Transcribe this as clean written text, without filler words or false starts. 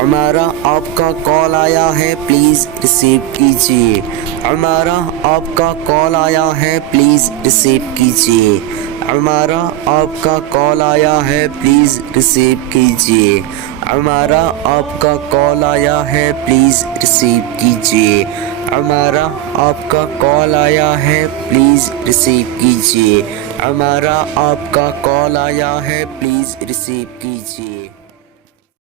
हमारा आपका कॉल आया है, प्लीज़ रिसीव कीजिए। हमारा आपका कॉल आया है, प्लीज़ रिसीव कीजिए। हमारा आपका कॉल आया है, प्लीज़ रिसीव कीजिए। हमारा आपका कॉल आया है, प्लीज़ रिसीव कीजिए। हमारा आपका कॉल आया है, प्लीज़ रिसीव कीजिए। हमारा आपका कॉल आया है, प्लीज़ रिसीव कीजिए।